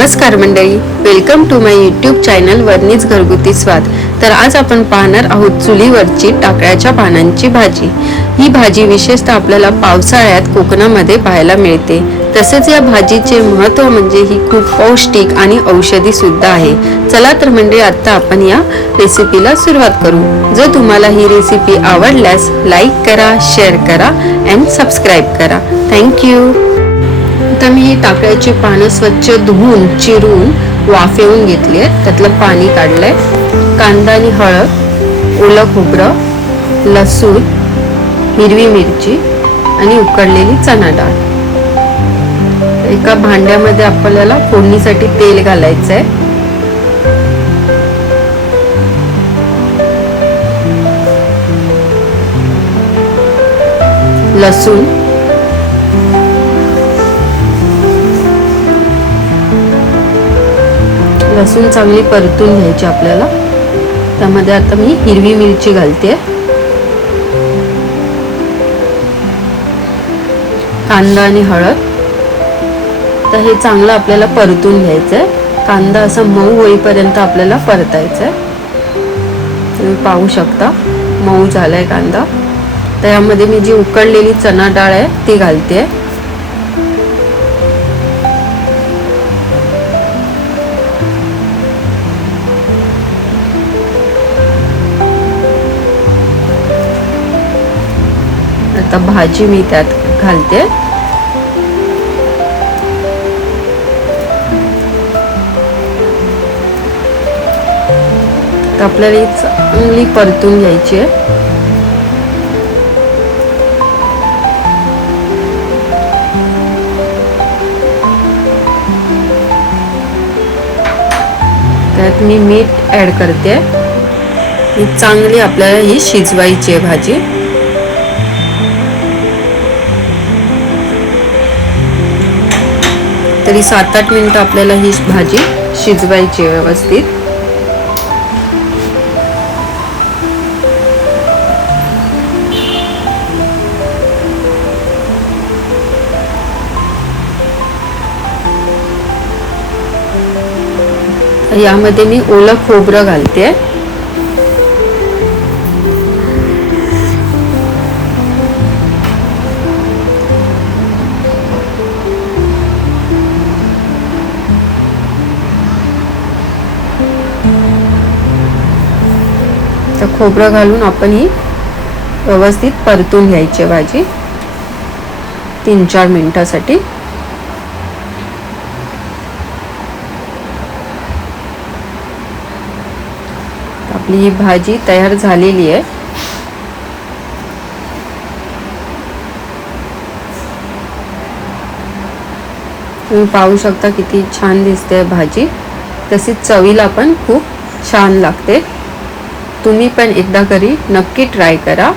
नमस्कार मंडळी. Welcome to my YouTube channel वर्णीच घरगुती स्वाद तर आज आपण पाहणार आहोत चुलीवरची टाकळ्याच्या पानांची भाजी. ही भाजी विशेषतः आपल्याला पावसाळ्यात कोकणामध्ये पाहायला मिळते. तसेच या भाजीचे महत्त्व म्हणजे ही खूप पौष्टिक आणि औषधी सुद्धा आहे. चला तर मंडळी आत्ता आपण या रेसिपीला सुरुवात करू. जर तुम्हाला ही रेसिपी आवडल्यास लाईक करा शेअर करा अँड सबस्क्राईब करा. थँक्यू आता मी ही टाकळ्याची पानं स्वच्छ धुवून चिरून वाफेवून घेतली आहेत. त्यातलं पाणी काढलंय. कांदा आणि हळद ओलं खोबरं लसूण हिरवी मिरची आणि उकडलेली चणा डाळ. एका भांड्यामध्ये आपल्याला फोडणीसाठी तेल घालायचं आहे लसूण लसूण चांगली परतून घ्यायची आपल्याला. त्यामध्ये आता मी हिरवी मिरची घालते. कांदा आणि हळद. तर हे चांगलं आपल्याला परतून घ्यायचं आहे कांदा असा मऊ होईपर्यंत आपल्याला परतायचं आहे तुम्ही पाहू शकता मऊ झालाय कांदा. तर यामध्ये मी जी उकडलेली चणा डाळ आहे ती घालते. आहे आता भाजी मी त्यात घालते. तर आपल्याला ही चांगली परतून घ्यायची आहे. त्यात मी मीठ ऍड करते. ही चांगली आपल्याला ही शिजवायची आहे भाजी. तरी सात आठ मिनटं आपल्याला ही भाजी शिजवायची आहे व्यवस्थित. यामध्ये मी ओलं खोबरं घालते. तर खोबरं घालून आपण ही व्यवस्थित परतून घ्यायची भाजी. तीन चार मिनिटासाठी. आपली ही भाजी तयार झालेली आहे. तुम्ही पाहू शकता किती छान दिसते भाजी. तशीच चवीला पण खूप छान लागते. तुम्ही पण एकदा घरी नक्की ट्राय करा.